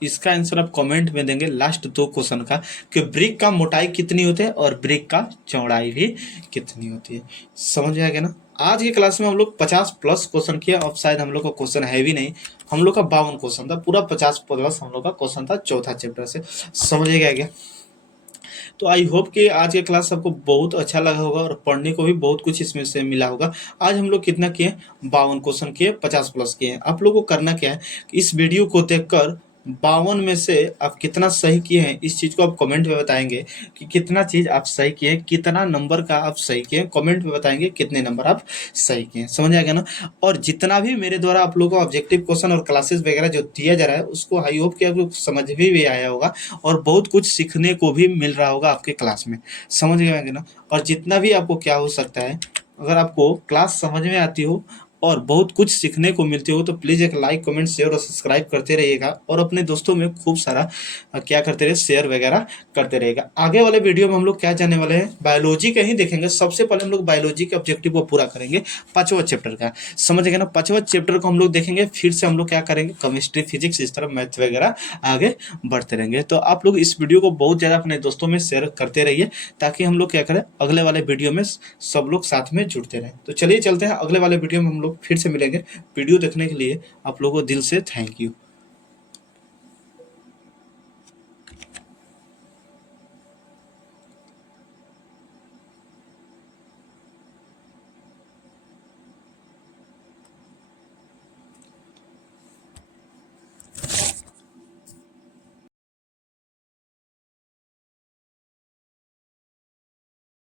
इसका आंसर आप कमेंट में देंगे लास्ट 2 क्वेश्चन का, कि ब्रिक का मोटाई कितनी होती है और ब्रिक का चौड़ाई भी कितनी होती है। समझ में आ गया ना? आज की क्लास में हम लोग 50+ क्वेश्चन किया। अब शायद हम लोग का क्वेश्चन है भी नहीं, हम लोग का 52 क्वेश्चन था, पूरा 50+ हम लोग का क्वेश्चन था चौथा चैप्टर से। समझ में आ गया? तो आई होप कि आज के क्लास आपको बहुत अच्छा लगा होगा और पढ़ने को भी बहुत कुछ इसमें से मिला होगा। आज हम लोग कितना किए? 52 क्वेश्चन किए, 50+ किए। आप लोगों को करना क्या है, इस वीडियो को देखकर 52 में से आप कितना सही किए हैं, इस चीज़ को आप कमेंट में बताएंगे कि कितना चीज़ आप सही किए, कितना नंबर का आप सही किए, कमेंट में बताएंगे कितने नंबर आप सही किए। समझ आ गया ना? और जितना भी मेरे द्वारा आप लोगों को ऑब्जेक्टिव क्वेश्चन और क्लासेस वगैरह जो दिया जा रहा है, उसको आई होप कि आप लोग समझ भी आया होगा और बहुत कुछ सीखने को भी मिल रहा होगा आपके क्लास में। समझ गए होंगे ना? और जितना भी आपको क्या हो सकता है, अगर आपको क्लास समझ में आती हो और बहुत कुछ सीखने को मिलती हो, तो प्लीज़ एक लाइक, कमेंट, शेयर और सब्सक्राइब करते रहिएगा और अपने दोस्तों में खूब सारा क्या करते रहिए, शेयर वगैरह करते रहिएगा। आगे वाले वीडियो में हम लोग क्या जानने वाले हैं, बायोलॉजी का ही देखेंगे। सबसे पहले हम लोग बायोलॉजी के ऑब्जेक्टिव को पूरा करेंगे, 5वां चैप्टर का। समझ गए ना? 5वां चैप्टर को हम लोग देखेंगे, फिर से हम लोग क्या करेंगे, केमिस्ट्री, फिजिक्स, इस तरह मैथ वगैरह आगे बढ़ते रहेंगे। तो आप लोग इस वीडियो को बहुत ज़्यादा अपने दोस्तों में शेयर करते रहिए, ताकि हम लोग क्या करें, अगले वाले वीडियो में सब लोग साथ में जुड़ते रहें। तो चलिए चलते हैं, अगले वाले वीडियो में हम लोग फिर से मिलेंगे। वीडियो देखने के लिए आप लोगों को दिल से थैंक यू।